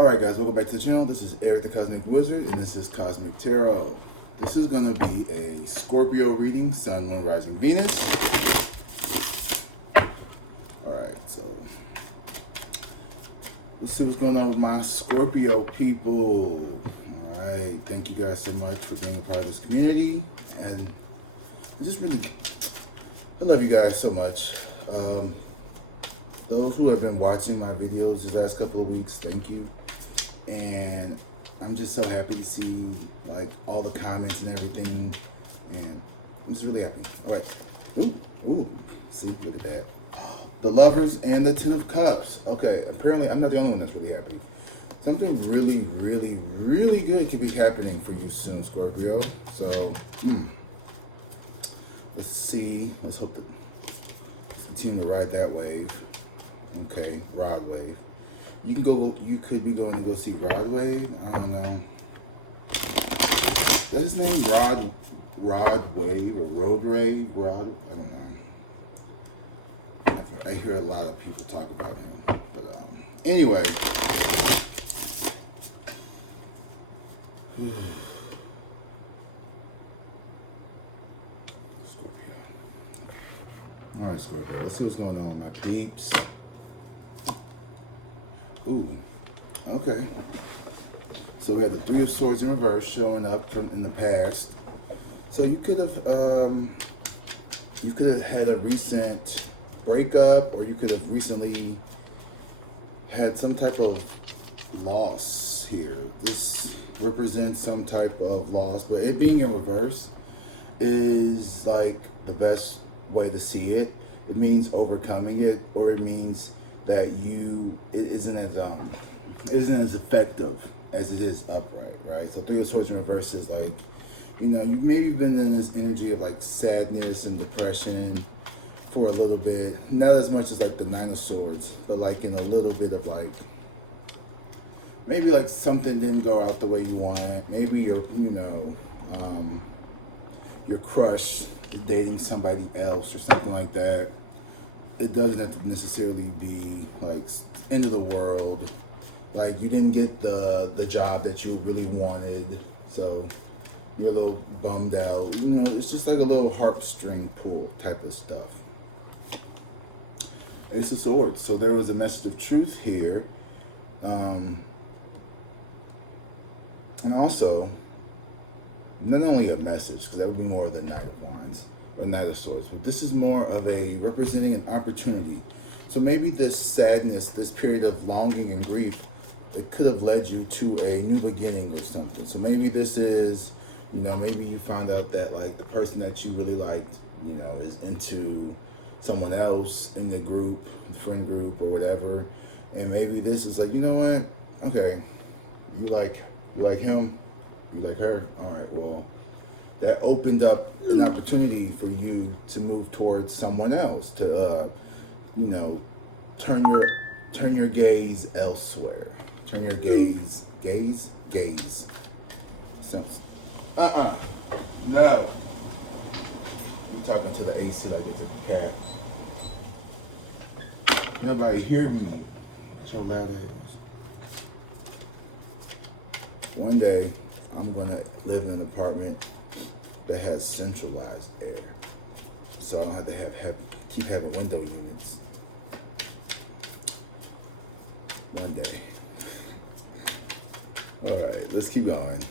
Alright guys, welcome back to the channel. This is Eric the Cosmic Wizard, and this is Cosmic Tarot. This is going to be a Scorpio reading, Sun, Moon, Rising, Venus. Alright, so let's see what's going on with my Scorpio people. Alright, thank you guys so much for being a part of this community. And I love you guys so much. Those who have been watching my videos these last couple of weeks, thank you. And I'm just so happy to see like all the comments and everything, and I'm just really happy. All right, ooh, see, look at that. The Lovers and the Ten of Cups. Okay, apparently I'm not the only one that's really happy. Something really, really, really good could be happening for you soon, Scorpio. So, let's see. Let's hope that let's continue to ride that wave. Okay, Rod Wave. You could be going to go see Rod Wave. I don't know. Is that his name? Rod Wave or Road Wave? Rod? I don't know. I hear a lot of people talk about him. But anyway. Scorpio. Alright, Scorpio. Let's see what's going on with my peeps. Ooh, okay. So we have the Three of Swords in reverse showing up from in the past. So you could have had a recent breakup, or you could have recently had some type of loss here. This represents some type of loss, but it being in reverse is like the best way to see it. It means overcoming it, or it means that it isn't as effective as it is upright, right? So Three of Swords in reverse is like, you know, you've maybe been in this energy of like sadness and depression for a little bit. Not as much as like the Nine of Swords, but like in a little bit of like, maybe like something didn't go out the way you want. Maybe your crush is dating somebody else or something like that. It doesn't have to necessarily be like end of the world. Like you didn't get the job that you really wanted, so you're a little bummed out. You know, it's just like a little harpstring pull type of stuff. Ace of Swords. So there was a message of truth here, and also not only a message, because that would be more of the Knight of Wands. Or Knight of Swords, but this is more of a representing an opportunity. So maybe this sadness, this period of longing and grief, it could have led you to a new beginning or something. So maybe this is, you know, maybe you found out that like the person that you really liked, you know, is into someone else in the group, the friend group or whatever. And maybe this is like, you know what? Okay, you like him, you like her. All right, well, that opened up an opportunity for you to move towards someone else, to you know, turn your gaze elsewhere. Turn your gaze. Sounds no. You talking to the AC like it's a cat. Nobody hear me. So loud ass. One day I'm gonna live in an apartment that has centralized air, so I don't have to keep having window units. One day. All right, let's keep going.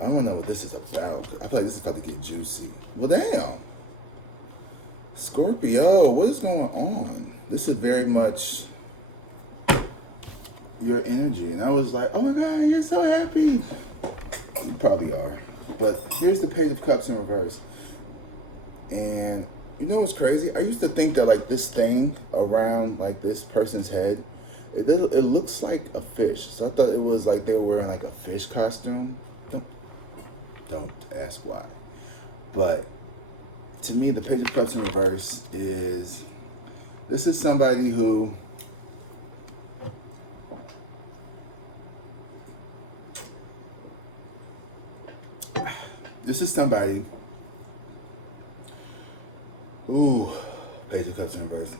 I don't know what this is about. I feel like this is about to get juicy. Well, damn. Scorpio, what is going on? This is very much your energy, and I was like, oh my God, you're so happy. You probably are. But here's the Page of Cups in reverse. And you know what's crazy? I used to think that like this thing around like this person's head, it looks like a fish. So I thought it was like they were wearing like a fish costume. Don't ask why. But to me, the Page of Cups in reverse is, this is somebody who Page of Cups in reverse.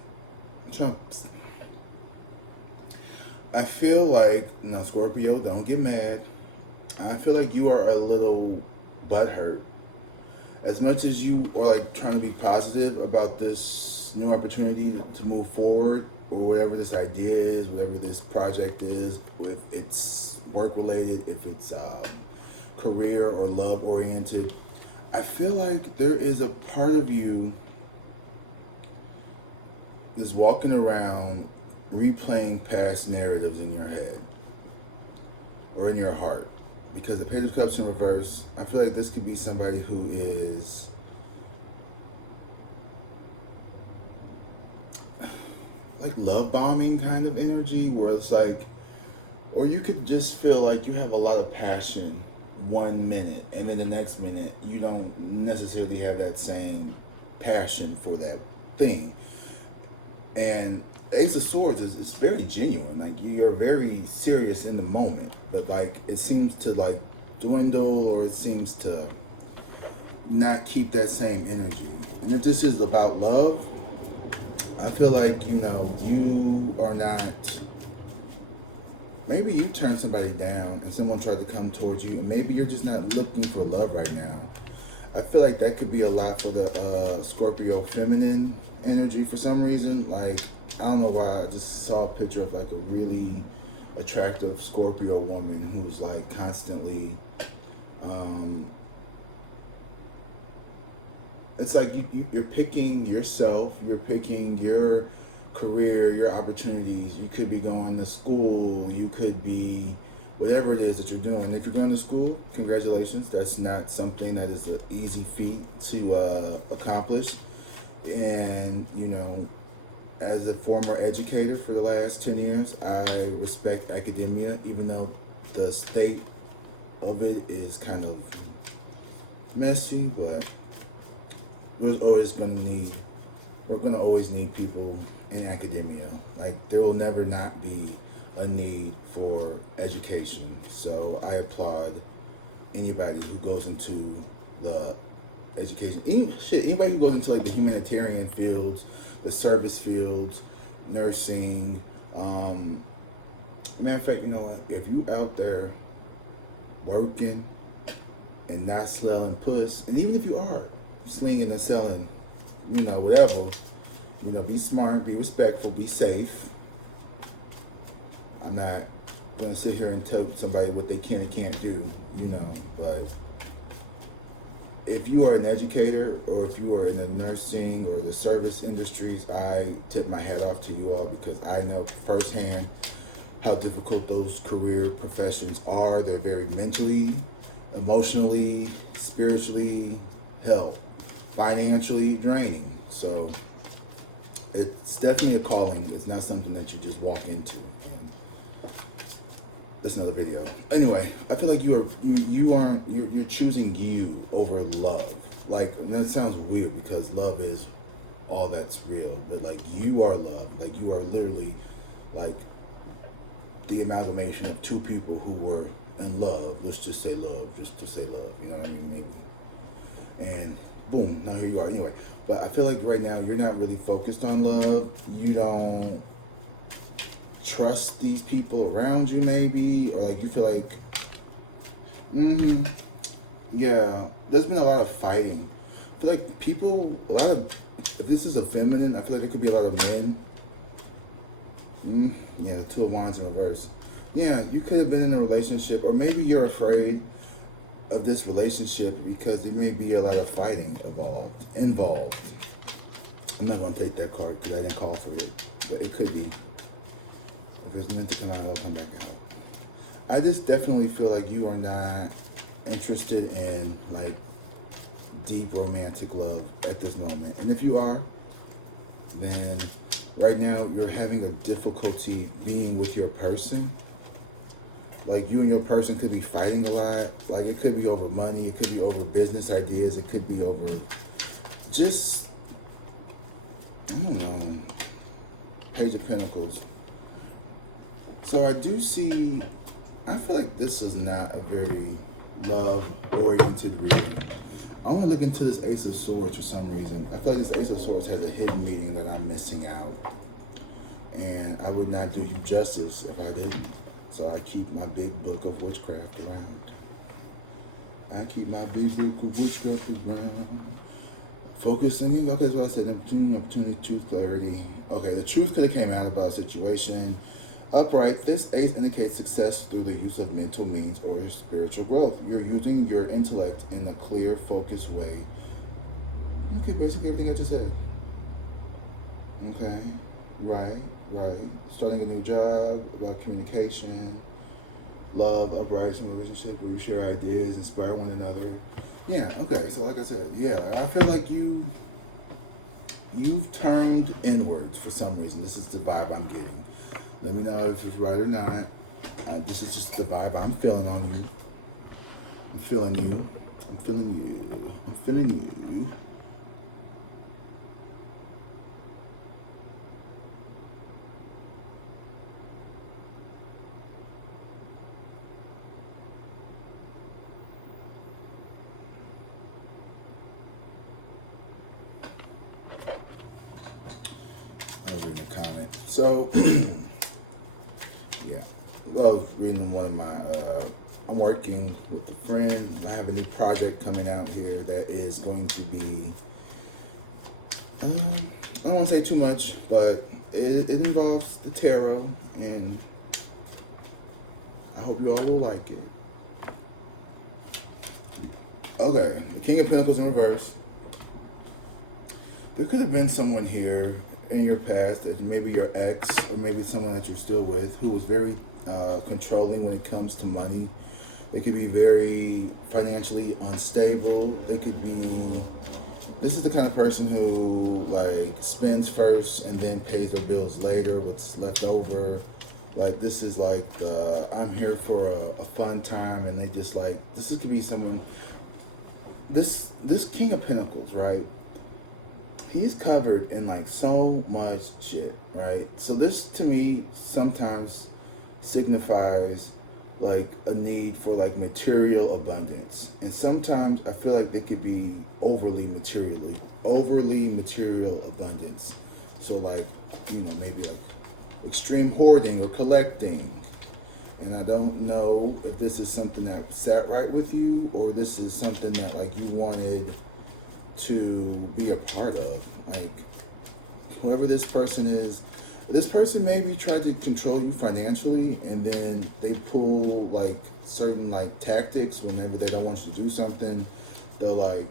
I feel like, now Scorpio, don't get mad. I feel like you are a little butthurt. As much as you are like trying to be positive about this new opportunity to move forward, or whatever this idea is, whatever this project is, if it's work related, if it's career or love oriented, I feel like there is a part of you that's walking around replaying past narratives in your head or in your heart. Because the Page of Cups in reverse, I feel like this could be somebody who is like love bombing kind of energy, where it's like, or you could just feel like you have a lot of passion 1 minute, and then the next minute you don't necessarily have that same passion for that thing. And Ace of Swords is very genuine. Like, you're very serious in the moment, but like it seems to like dwindle, or it seems to not keep that same energy. And if this is about love, I feel like, you are not. Maybe you turned somebody down and someone tried to come towards you, and maybe you're just not looking for love right now. I feel like that could be a lot for the Scorpio feminine energy for some reason. Like, I don't know why, I just saw a picture of like a really attractive Scorpio woman who's like constantly, it's like you're picking yourself, you're picking your career, your opportunities. You could be going to school, you could be whatever it is that you're doing. If you're going to school, congratulations. That's not something that is an easy feat to accomplish. And, as a former educator for the last 10 years, I respect academia, even though the state of it is kind of messy, but we're going to always need people in academia. Like, there will never not be a need for education. So I applaud anybody who goes into the education. Anybody who goes into like the humanitarian fields, the service fields, nursing. Matter of fact, you know what? If you out there working and not selling puss, and even if you are slinging and selling, whatever, be smart, be respectful, be safe. I'm not going to sit here and tell somebody what they can and can't do, but if you are an educator, or if you are in the nursing or the service industries, I tip my hat off to you all, because I know firsthand how difficult those career professions are. They're very mentally, emotionally, spiritually, financially draining. So it's definitely a calling. It's not something that you just walk into. And that's another video. Anyway, I feel like you're choosing you over love. Like, that sounds weird because love is all that's real, but like, you are love. Like, you are literally like the amalgamation of two people who were in love. Let's just say love, just to say love. You know what I mean? Maybe. And boom, now here you are. Anyway, but I feel like right now you're not really focused on love. You don't trust these people around you, maybe, or like you feel like, yeah, there's been a lot of fighting. I feel like if this is a feminine, I feel like there could be a lot of men. Yeah, the Two of Wands in reverse. Yeah, you could have been in a relationship, or maybe you're afraid of this relationship because there may be a lot of fighting involved. I'm not going to take that card because I didn't call for it, but it could be. If it's meant to come out, it'll come back out. I just definitely feel like you are not interested in like deep romantic love at this moment. And if you are, then right now you're having a difficulty being with your person. Like, you and your person could be fighting a lot. Like, it could be over money, it could be over business ideas, it could be over just, I don't know, Page of Pentacles. So I feel like this is not a very love-oriented reading. I want to look into this Ace of Swords for some reason. I feel like this Ace of Swords has a hidden meaning that I'm missing out. And I would not do you justice if I didn't. So I keep my big book of witchcraft around. I keep my big book of witchcraft around. Focusing, okay, that's what I said. Opportunity, truth, clarity. Okay, the truth could have came out about a situation. Upright, this ace indicates success through the use of mental means or spiritual growth. You're using your intellect in a clear, focused way. Okay, basically everything I just said. Okay, right. Starting a new job, about communication, love, upright, some relationship where you share ideas, inspire one another. Yeah, okay, so like I said, yeah, I feel like you've turned inwards for some reason. This is the vibe I'm getting. Let me know if it's right or not. This is just the vibe I'm feeling on you. I'm feeling you. I'm feeling you. I'm feeling you. I was reading a comment. So, yeah. Well, reading one of my, I'm working with a friend. I have a new project coming out here that is going to be, I don't want to say too much, but it involves the tarot, and I hope you all will like it. Okay, the King of Pentacles in reverse. There could have been someone here in your past, that maybe your ex, or maybe someone that you're still with, who was very controlling when it comes to money. They could be very financially unstable. They could be. This is the kind of person who like spends first and then pays their bills later. What's left over, like this is like the I'm here for a fun time, and they just like this could be someone. This King of Pentacles, right? He's covered in like so much shit, right? So this to me sometimes signifies like a need for like material abundance, and sometimes I feel like they could be overly material abundance. So like, you know, maybe like extreme hoarding or collecting. And I don't know if this is something that sat right with you, or this is something that like you wanted to be a part of. Like, whoever this person is, this person maybe tried to control you financially, and then they pull like certain like tactics whenever they don't want you to do something. They'll like,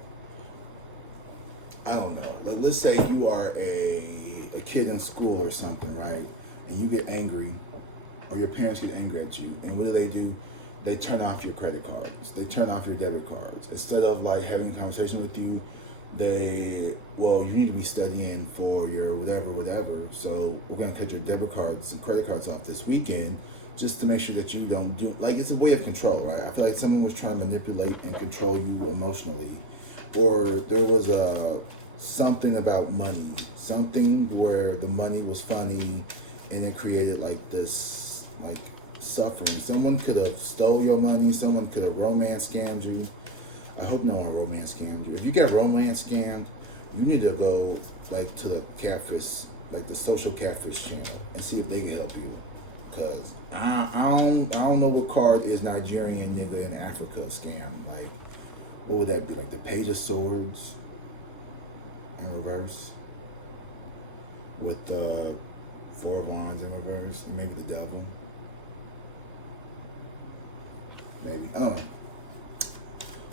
I don't know, like let's say you are a kid in school or something, right? And you get angry, or your parents get angry at you, and what do? They turn off your credit cards. They turn off your debit cards. Instead of like having a conversation with you, you need to be studying for your whatever. So we're going to cut your debit cards and credit cards off this weekend just to make sure that you don't do, like, it's a way of control, right? I feel like someone was trying to manipulate and control you emotionally. Or there was something about money, something where the money was funny, and it created like this, like, suffering. Someone could have stole your money. Someone could have romance scammed you. I hope no one romance scammed you. If you get romance scammed, you need to go like to the catfish, like the social catfish channel, and see if they can help you. Cause I don't know what card is Nigerian nigga in Africa scam. Like, what would that be? Like the Page of Swords in reverse, with the Four of Wands in reverse, and maybe the Devil. Maybe, I don't know.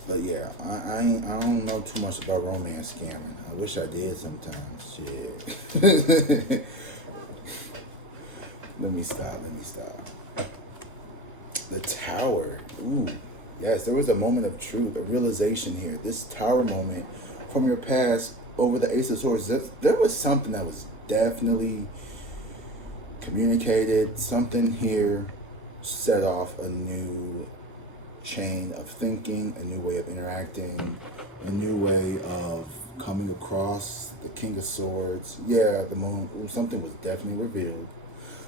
But yeah, I don't know too much about romance scamming. I wish I did sometimes. Shit. Let me stop. The Tower. Ooh. Yes, there was a moment of truth, a realization here. This Tower moment from your past over the Ace of Swords, there was something that was definitely communicated. Something here set off a new chain of thinking, a new way of interacting, a new way of coming across. The King of Swords. Yeah, the moment, something was definitely revealed.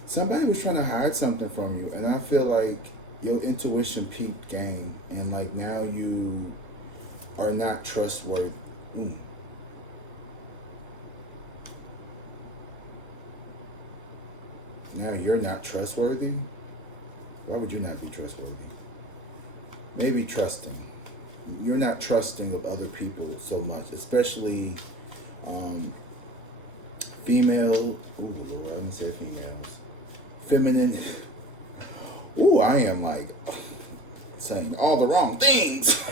Somebody was trying to hide something from you, and I feel like your intuition peeped game, and like now you are not trustworthy. Ooh. Now you're not trustworthy. Why would you not be trustworthy? Maybe trusting. You're not trusting of other people so much, especially female. Ooh, Lord, I didn't say females. Feminine. Ooh, I am like saying all the wrong things.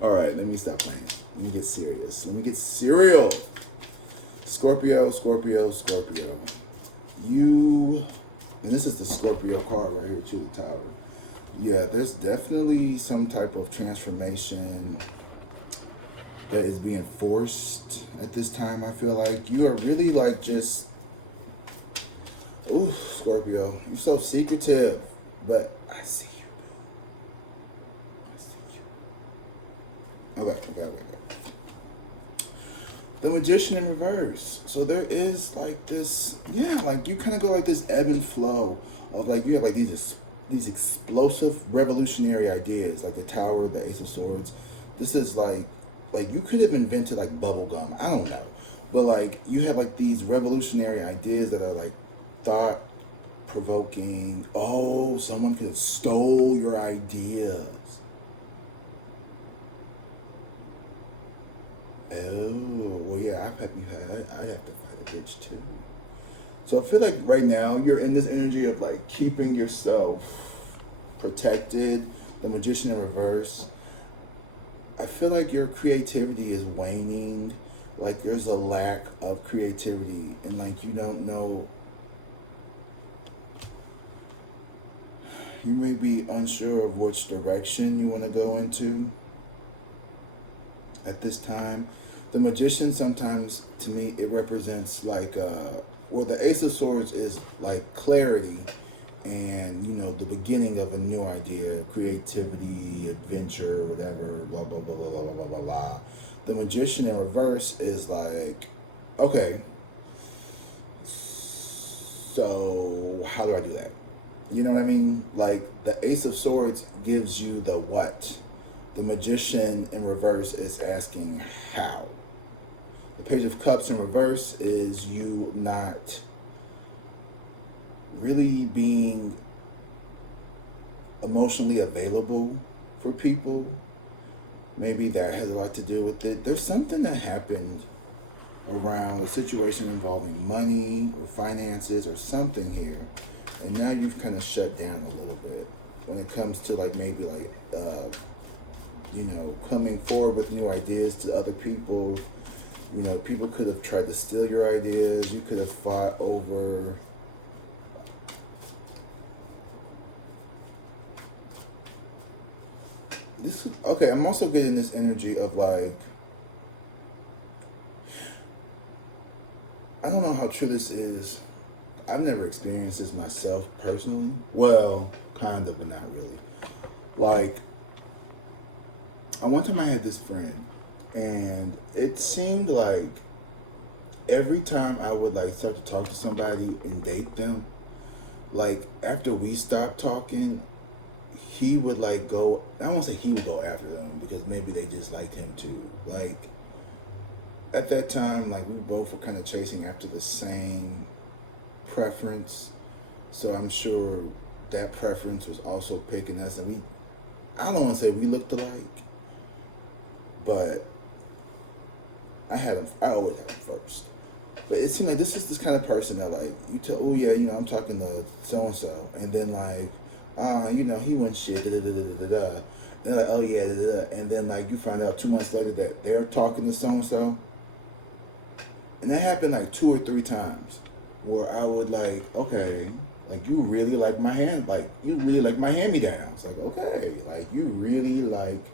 All right, let me stop playing. Let me get serious. Let me get serial. Scorpio, Scorpio, Scorpio. You, and this is the Scorpio card right here to the Tower. Yeah, there's definitely some type of transformation that is being forced at this time. I feel like you are really like just, ooh, Scorpio, you're so secretive, but I see you. I see you. Okay. The Magician in reverse. So there is like this, yeah, like you kind of go like this ebb and flow of like you have like these explosive revolutionary ideas like the Tower, the Ace of Swords. This is like you could have invented like bubble gum. I don't know, but like you have like these revolutionary ideas that are like thought provoking. Oh, someone could have stole your ideas. Oh, well, yeah, I'd have to fight a bitch too. So I feel like right now you're in this energy of like keeping yourself protected. The Magician in reverse. I feel like your creativity is waning. Like there's a lack of creativity, and like you don't know. You may be unsure of which direction you want to go into at this time. The Magician sometimes, to me, it represents like, well, the Ace of Swords is like clarity and, you know, the beginning of a new idea, creativity, adventure, whatever, blah, blah, blah, blah, blah, blah, blah, blah. The Magician in reverse is like, okay, so how do I do that? You know what I mean? Like the Ace of Swords gives you the what. The Magician in reverse is asking how. The Page of Cups in reverse is you not really being emotionally available for people. Maybe that has a lot to do with it. There's something that happened around a situation involving money or finances or something here. And now you've kind of shut down a little bit when it comes to like maybe like, you know, coming forward with new ideas to other people. You know, people could have tried to steal your ideas. You could have fought over this. Okay, I'm also getting this energy of like, I don't know how true this is. I've never experienced this myself personally. Well, kind of, but not really. Like, one time I had this friend, and it seemed like every time I would like start to talk to somebody and date them, like after we stopped talking, he would like go. I won't say he would go after them because maybe they just liked him too. Like at that time, like we both were kind of chasing after the same preference, so I'm sure that preference was also picking us, and we. I don't want to say we looked alike, but I always had him first. But it seemed like this is this kind of person that like you tell, oh yeah, you know, I'm talking to so and so, and then like, you know, he went shit, da da da da da da. They're like, oh yeah, da, da, da. And then like you find out 2 months later that they're talking to so and so, and that happened like 2 or 3 times, where I would like, okay, like you really like my you really like my hand-me-downs, like okay, like you really like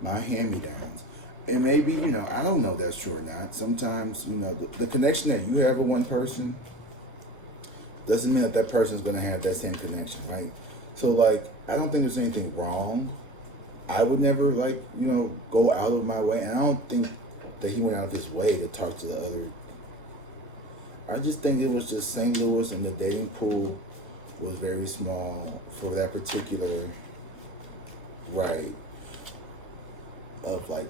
my hand-me-downs. And maybe, you know, I don't know if that's true or not. Sometimes, you know, the connection that you have with one person doesn't mean that that person's going to have that same connection, right? So, like, I don't think there's anything wrong. I would never, like, you know, go out of my way. And I don't think that he went out of his way to talk to the other. I just think it was just St. Louis and the dating pool was very small for that particular, right, of, like,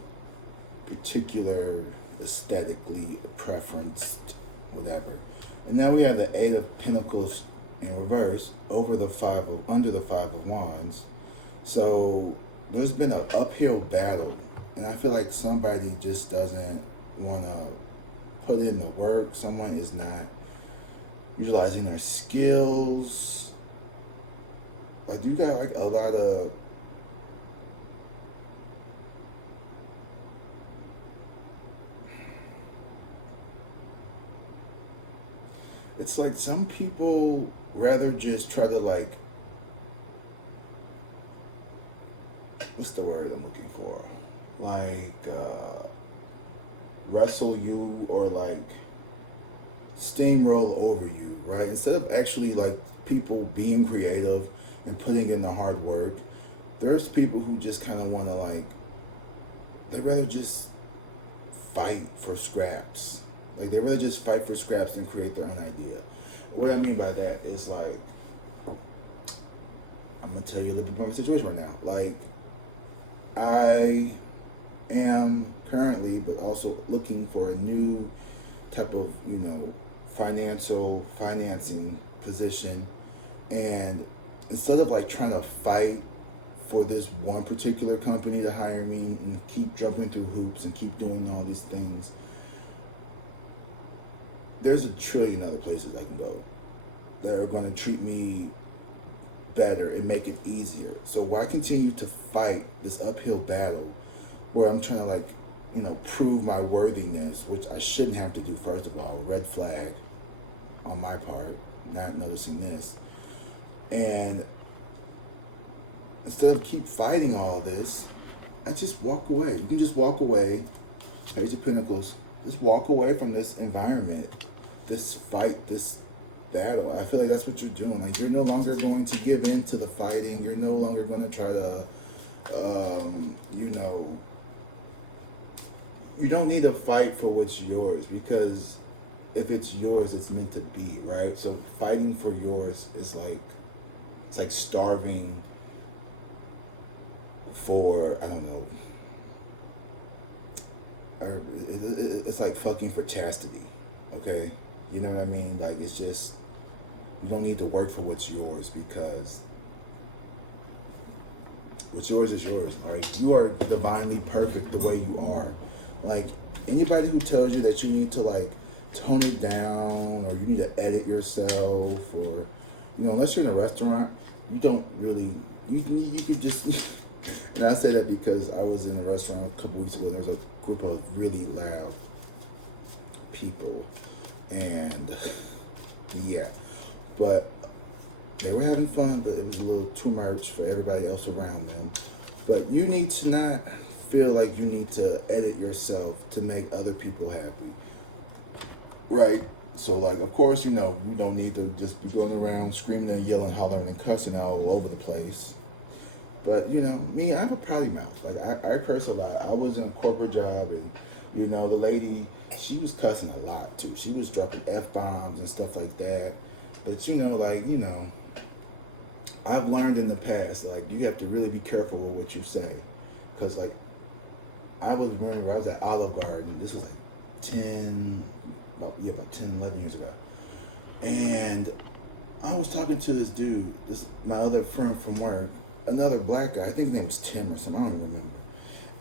particular aesthetically preferenced whatever. And now we have the Eight of Pentacles in reverse over the under the Five of Wands. So there's been an uphill battle, and I feel like somebody just doesn't want to put in the work. Someone is not utilizing their skills. Like, you got like a lot of it's like some people rather just try to like, what's the word I'm looking for? Like wrestle you or like steamroll over you, right? Instead of actually like people being creative and putting in the hard work, there's people who just kind of want to like, they rather just fight for scraps. Like, they rather just fight for scraps than create their own idea. What I mean by that is like, I'm gonna tell you a little bit about my situation right now. Like, I am currently, but also looking for a new type of, financing position. And instead of like trying to fight for this one particular company to hire me and keep jumping through hoops and keep doing all these things, there's a trillion other places I can go that are going to treat me better and make it easier. So why continue to fight this uphill battle where I'm trying to like, prove my worthiness, which I shouldn't have to do, first of all. Red flag on my part, not noticing this. And instead of keep fighting all this, I just walk away. You can just walk away. Page of Pentacles. Just walk away from this environment, this fight, this battle. I feel like that's what you're doing. Like, you're no longer going to give in to the fighting. You're no longer going to try to, you don't need to fight for what's yours, because if it's yours, it's meant to be, right? So fighting for yours is like, it's like starving for, I don't know, or it's like fucking for chastity, okay? You know what I mean? Like, it's just, you don't need to work for what's yours, because what's yours is yours. All right, you are divinely perfect the way you are. Like, anybody who tells you that you need to like tone it down or you need to edit yourself, or unless you're in a restaurant, you don't really, you could just and I say that because I was in a restaurant a couple weeks ago and there was a group of really loud people, and yeah, but they were having fun, but it was a little too much for everybody else around them. But you need to not feel like you need to edit yourself to make other people happy, right? So, like, of course, you don't need to just be going around screaming and yelling, hollering, and cussing all over the place. But, me, I have a potty mouth. Like, I curse a lot. I was in a corporate job, and, the lady, she was cussing a lot, too. She was dropping F-bombs and stuff like that. But, I've learned in the past, like, you have to really be careful with what you say. Because, like, I was at Olive Garden. This was, like, about 10, 11 years ago. And I was talking to this dude, my other friend from work, another black guy. I think his name was Tim or something. I don't even remember.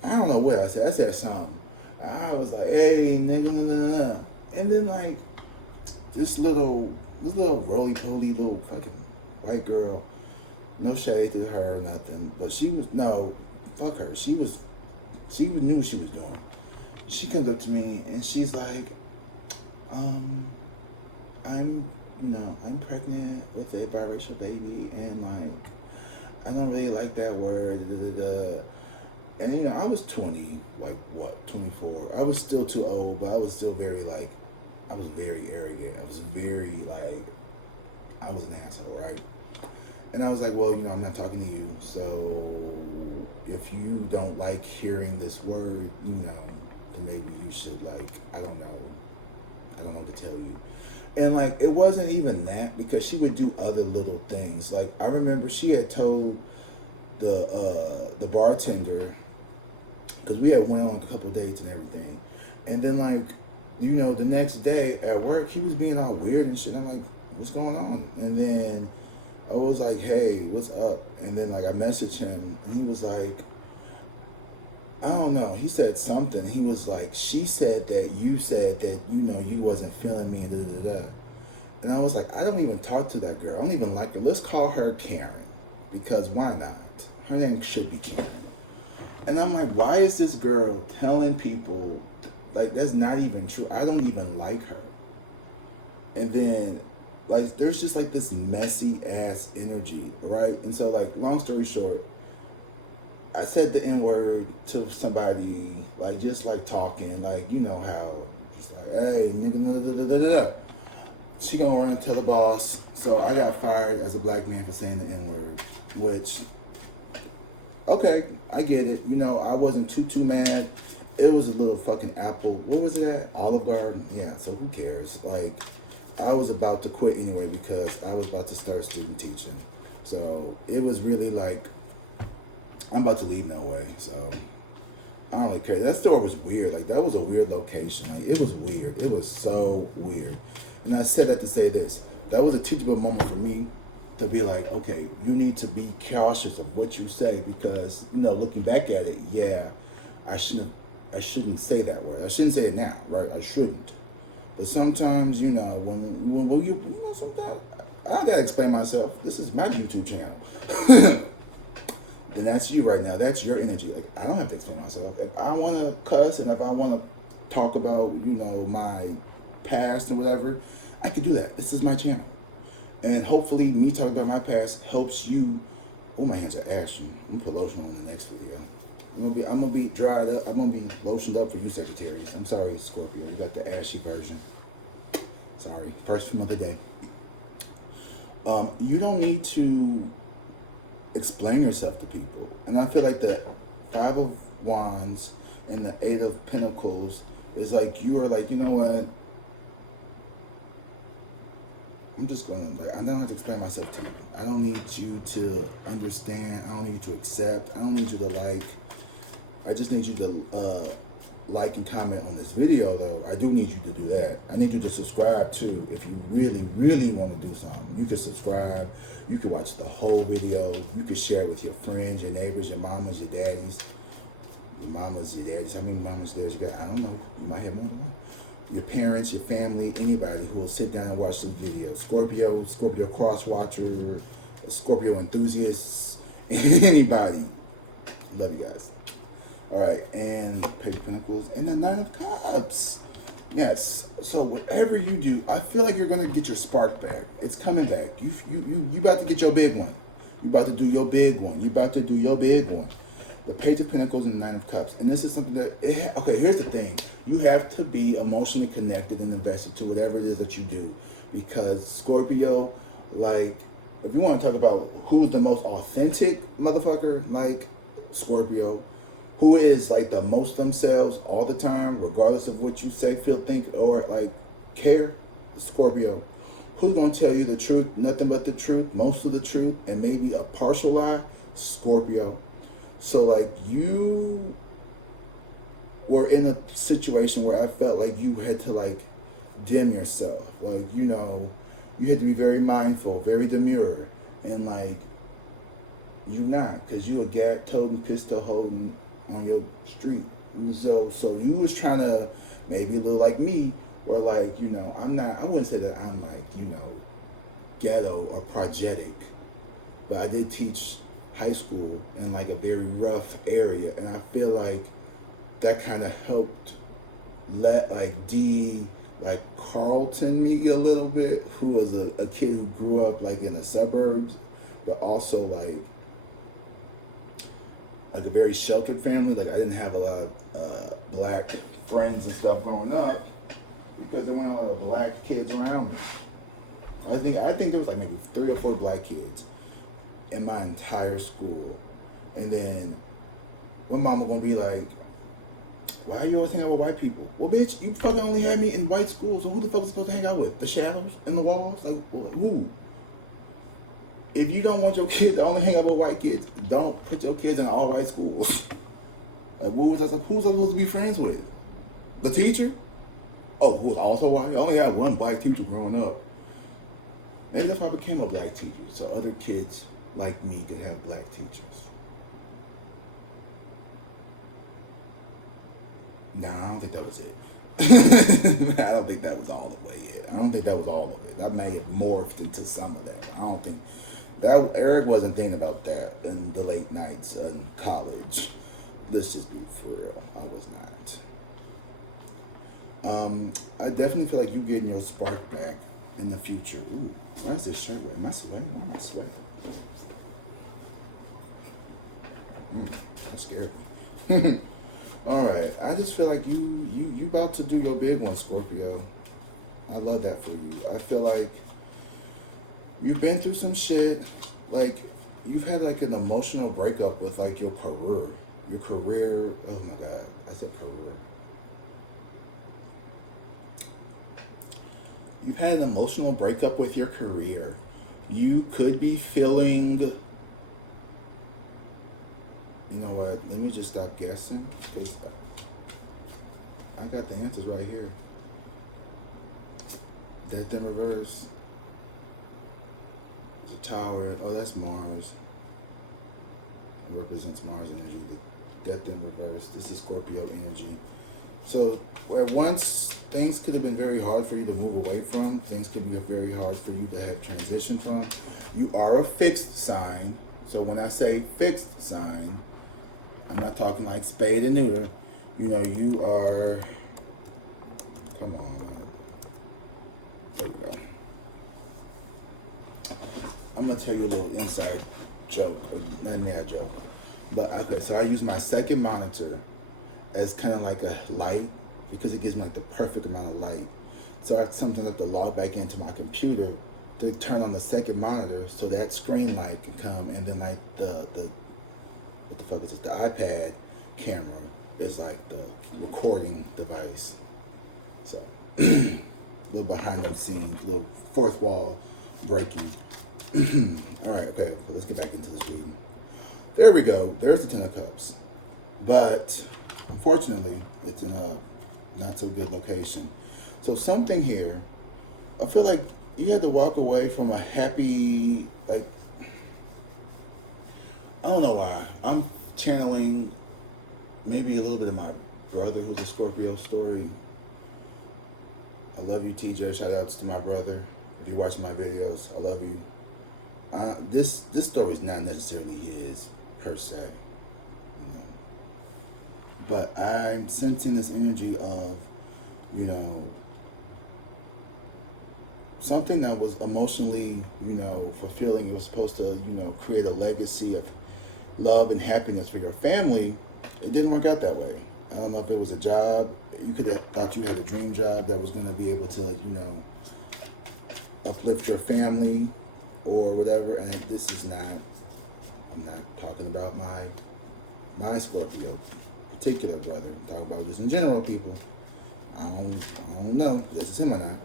I don't know what I said. I said something. I was like, hey, nigga, nah, nah, nah. And then, like, this little roly-poly little fucking white girl, no shade to her or nothing, but fuck her. She knew what she was doing. She comes up to me and she's like, I'm pregnant with a biracial baby, and like, I don't really like that word, And I was 20, 24. I was still too old, but I was still very like, I was very arrogant. I was very like, I was an asshole, right? And I was like, well, I'm not talking to you, so if you don't like hearing this word, then maybe you should, like, I don't know what to tell you. And like, it wasn't even that, because she would do other little things. Like, I remember she had told the bartender, because we had went on a couple dates and everything, and then like, you know, the next day at work, he was being all weird and shit. I'm like, what's going on? And then I was like, hey, what's up? And then like I messaged him, and he was like, I don't know. He said something. He was like, she said that you said that, you know, you wasn't feeling me and da da da. And I was like, I don't even talk to that girl. I don't even like her. Let's call her Karen. Because why not? Her name should be Karen. And I'm like, why is this girl telling people, like, that's not even true. I don't even like her. And then, like, there's just, like, this messy ass energy, right? And so, like, long story short, I said the N-word to somebody, like, just, like, talking, like, you know how, just like, hey, nigga, da da da da da. She gonna run and tell the boss. So I got fired as a black man for saying the N-word, which, okay, I get it. You know, I wasn't too mad. It was a little fucking apple. What was it at? Olive Garden? Yeah, so who cares? Like, I was about to quit anyway because I was about to start student teaching. So it was really like, I'm about to leave no way. So I don't really care. That store was weird. Like, that was a weird location. Like, it was weird. It was so weird. And I said that to say this. That was a teachable moment for me to be like, okay, you need to be cautious of what you say because, you know, looking back at it, yeah, I shouldn't say that word. I shouldn't say it now, right? I shouldn't. But sometimes, you know, when you know, sometimes I gotta explain myself. This is my YouTube channel. Then that's you right now. That's your energy. Like, I don't have to explain myself. If I want to cuss and if I want to talk about, you know, my past and whatever, I could do that. This is my channel. And hopefully me talking about my past helps you. Oh, my hands are ashy. I'm gonna put lotion on the next video. I'm gonna be dried up. I'm gonna be lotioned up for you Sagittarius. I'm sorry, Scorpio. You got the ashy version. Sorry. First film of the day. You don't need to explain yourself to people. And I feel like the Five of Wands and the Eight of Pentacles is like, you are like, you know what? I'm just going to, like, I don't have to explain myself to you. I don't need you to understand. I don't need you to accept. I don't need you to like. I just need you to like and comment on this video, though. I do need you to do that. I need you to subscribe, too. If you really, really want to do something, you can subscribe. You can watch the whole video. You can share it with your friends, your neighbors, your mamas, your daddies. Your mamas, your daddies. How many mamas there's you got? I don't know. You might have more than one. Your parents, your family, anybody who will sit down and watch this video. Scorpio cross watcher, Scorpio enthusiasts, anybody. Love you guys. All right, and Page of Pentacles and the Nine of Cups. Yes. So whatever you do, I feel like you're gonna get your spark back. It's coming back. You about to get your big one. You about to do your big one. You about to do your big one. The Page of Pentacles and the Nine of Cups. And this is something that, okay, here's the thing. You have to be emotionally connected and invested to whatever it is that you do. Because Scorpio, like, if you want to talk about who's the most authentic motherfucker, like Scorpio, who is like the most themselves all the time, regardless of what you say, feel, think, or like care, Scorpio. Who's going to tell you the truth, nothing but the truth, most of the truth, and maybe a partial lie? Scorpio. So, like, you were in a situation where I felt like you had to, like, dim yourself. Like, you know, you had to be very mindful, very demure. And, like, you not. Because you a gag-toting, pistol-holding on your street. And so you was trying to maybe a little like me, or, like, you know, I wouldn't say that I'm, like, you know, ghetto or progetic. But I did teach high school in like a very rough area, and I feel like that kind of helped let like Carlton me a little bit, who was a kid who grew up like in the suburbs, but also like a very sheltered family. Like, I didn't have a lot of black friends and stuff growing up because there weren't a lot of black kids around me. I think there was like maybe 3 or 4 black kids in my entire school. And then my mama gonna be like, why are you always hanging out with white people? Well, bitch, you fucking only had me in white schools, so who the fuck was supposed to hang out with? The shadows in the walls? Like, who? If you don't want your kids to only hang out with white kids, don't put your kids in all white schools. Like, who's I supposed to be friends with? The teacher? Oh, who was also white? I only had one black teacher growing up. Maybe that's why I became a black teacher, so other kids like me could have black teachers. Nah, I don't think that was it. I don't think that was all the way it. I don't think that was all of it. I may have morphed into some of that. I don't think that Eric wasn't thinking about that in the late nights in college. Let's just be for real. I was not. I definitely feel like you getting your spark back in the future. Ooh, why is this shirt wet? Am I sweating? Why am I sweating? That scared me. All right, I just feel like you about to do your big one, Scorpio. I love that for you. I feel like you've been through some shit. Like you've had like an emotional breakup with like your career. Your career. Oh my God, I said career. You've had an emotional breakup with your career. You could be feeling. You know what? Let me just stop guessing because I got the answers right here. Death in reverse. The tower. Oh, that's Mars. It represents Mars energy. The death in reverse. This is Scorpio energy. So, where once things could have been very hard for you to move away from, things could be very hard for you to have transition from. You are a fixed sign. So when I say fixed sign, I'm not talking like spade and neuter. You know, you are. Come on. There we go. I'm gonna tell you a little inside joke, or not a joke. But okay, so I use my second monitor as kind of like a light because it gives me like the perfect amount of light. So I sometimes have to log back into my computer to turn on the second monitor so that screen light can come, and then like the what the fuck is this? The iPad camera is like the recording device. So a little behind the scenes, a little fourth wall breaking. All right, okay, so let's get back into this reading. There we go. There's the Ten of Cups, but unfortunately, it's in a not so good location. So something here, I feel like you had to walk away from a happy, like, I don't know why. I'm channeling maybe a little bit of my brother who's a Scorpio story. I love you, TJ. Shout outs to my brother. If you're watching my videos, I love you. This story is not necessarily his per se, you know. But I'm sensing this energy of, you know, something that was emotionally, you know, fulfilling. It was supposed to, you know, create a legacy of love and happiness for your family. It didn't work out that way. I don't know if it was a job. You could have thought you had a dream job that was going to be able to, like, you know, uplift your family or whatever. And this is not, I'm not talking about my Scorpio particular brother. I'm talking about just in general people. I don't know if this is him or not.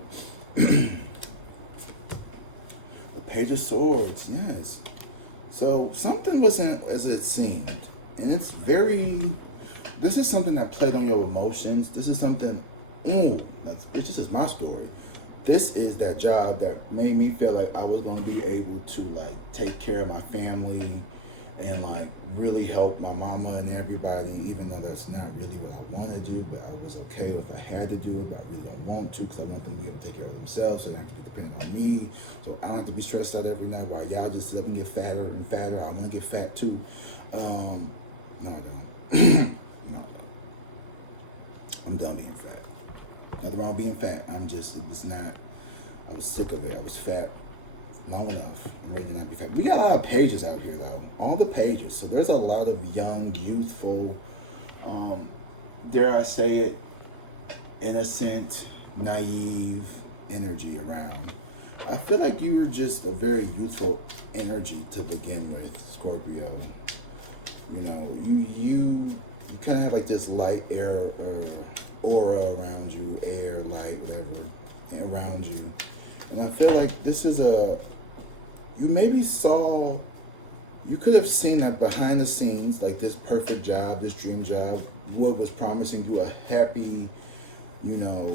The Page of Swords, yes. So something wasn't as it seemed. And it's very, this is something that played on your emotions. This is something, it's just is my story. This is that job that made me feel like I was going to be able to, like, take care of my family and, like, really help my mama and everybody, even though that's not really what I want to do, but I was okay if I had to do it, but I really don't want to because I want them to be able to take care of themselves so they don't have to be dependent on me. So I don't have to be stressed out every night while y'all just sit up and get fatter and fatter. I want to get fat too. No, I don't. No, I don't. I'm done being fat. Nothing wrong with being fat. It was not, I was sick of it. I was fat long enough. I'm ready to not be fat. We got a lot of pages out here, though. All the pages. So there's a lot of young, youthful, dare I say it, innocent, naive energy around. I feel like you were just a very youthful energy to begin with, Scorpio. You know, you kind of have like this light air aura around you, air, light, whatever, around you. And I feel like this is you maybe saw, you could have seen that behind the scenes, like this perfect job, this dream job, what was promising you a happy,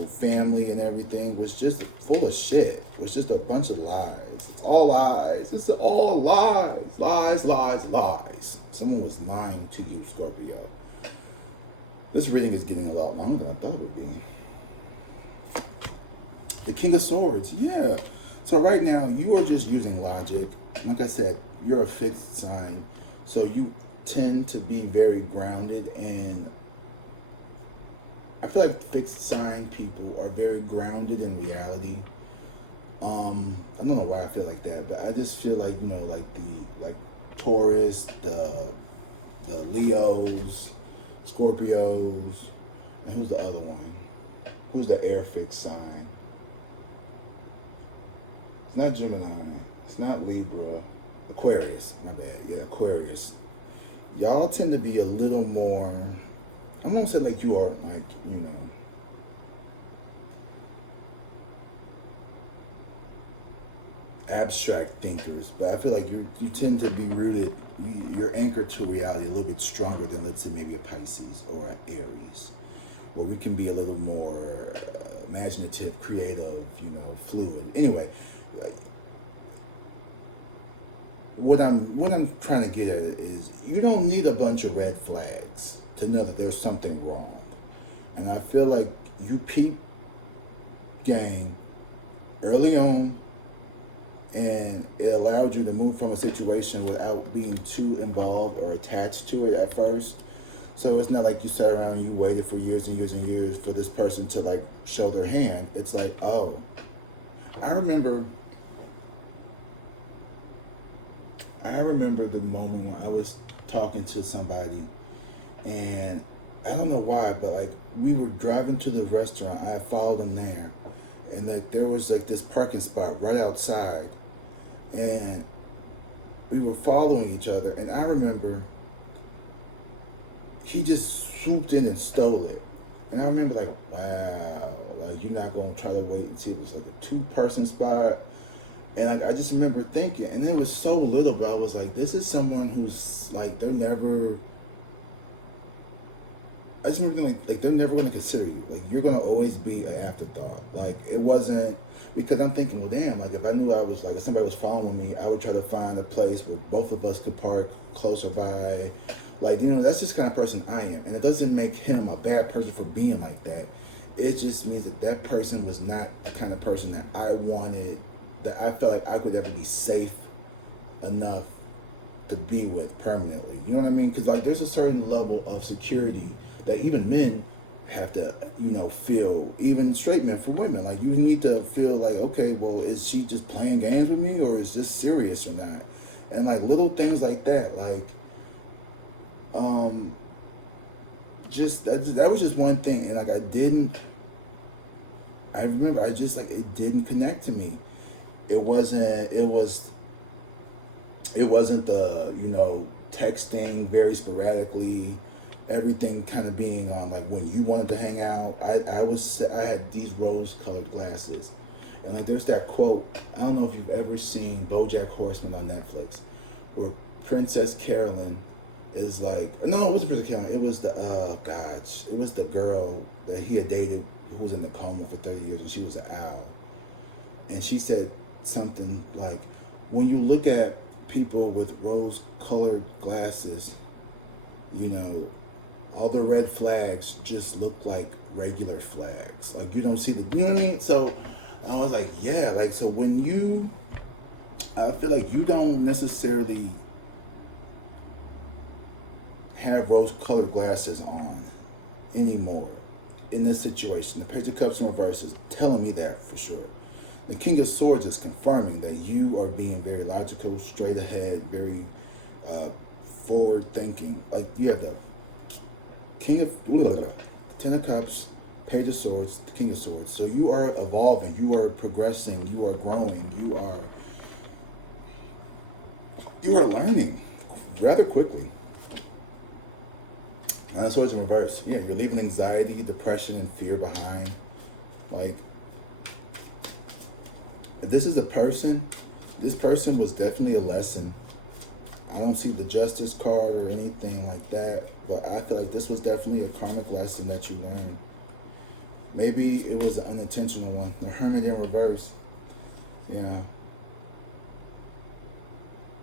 family and everything was just full of shit. It was just a bunch of lies. It's all lies. It's all lies. Lies, lies, lies. Someone was lying to you, Scorpio. This reading is getting a lot longer than I thought it would be. The King of Swords, yeah. So right now, you are just using logic. Like I said, you're a fixed sign. So you tend to be very grounded, and I feel like fixed sign people are very grounded in reality. I don't know why I feel like that, but I just feel like, like Taurus, the Leos, Scorpios, and who's the other one? Who's the air fixed sign? It's not Gemini. It's not Libra. Aquarius. My bad. Yeah, Aquarius. Y'all tend to be a little more. I won't say like you are like, abstract thinkers, but I feel like you tend to be rooted. You're anchored to reality a little bit stronger than, let's say, maybe a Pisces or an Aries, where we can be a little more imaginative, creative, fluid. Anyway, what I'm trying to get at is you don't need a bunch of red flags to know that there's something wrong. And I feel like you peep game early on, and it allowed you to move from a situation without being too involved or attached to it at first. So it's not like you sat around and you waited for years and years and years for this person to like show their hand. It's like, oh, I remember the moment when I was talking to somebody, and I don't know why, but like we were driving to the restaurant. I followed them there, and like there was like this parking spot right outside, and we were following each other. And I remember he just swooped in and stole it, and I remember like, wow, like you're not gonna try to wait and see if it's like a 2-person spot. And like I just remember thinking, and it was so little, but I was like, this is someone who's like they're never. I just remember thinking like they're never going to consider you. Like you're going to always be an afterthought. Like it wasn't, because I'm thinking, well, damn. Like if I knew I was like if somebody was following me, I would try to find a place where both of us could park closer by. Like that's just the kind of person I am, and it doesn't make him a bad person for being like that. It just means that that person was not the kind of person that I wanted. That I felt like I could ever be safe enough to be with permanently. You know what I mean? Because like there's a certain level of security that even men have to, feel. Even straight men, for women, like you need to feel like, okay, well, is she just playing games with me, or is this serious or not? And like little things like that, like, just that was just one thing, and like I remember I just like it didn't connect to me. It wasn't the texting very sporadically, everything kind of being on like when you wanted to hang out. I had these rose colored glasses, and like there's that quote. I don't know if you've ever seen BoJack Horseman on Netflix, where Princess Carolyn is like, no, it wasn't Princess Carolyn. It was it was the girl that he had dated who was in the coma for 30 years, and she was an owl, and she said something like, when you look at people with rose-colored glasses, all the red flags just look like regular flags. Like you don't see you know what I mean? So I was like, yeah, like so I feel like you don't necessarily have rose-colored glasses on anymore in this situation. The Page of Cups in reverse is telling me that for sure. The King of Swords is confirming that you are being very logical, straight ahead, very forward thinking. Like you have the Ten of Cups, Page of Swords, the King of Swords. So you are evolving, you are progressing, you are growing, you are learning rather quickly. Nine of Swords in reverse. Yeah, you're leaving anxiety, depression, and fear behind. Like, if this is a person, this person was definitely a lesson. I don't see the Justice card or anything like that, but I feel like this was definitely a karmic lesson that you learned. Maybe it was an unintentional one. The Hermit in reverse. Yeah.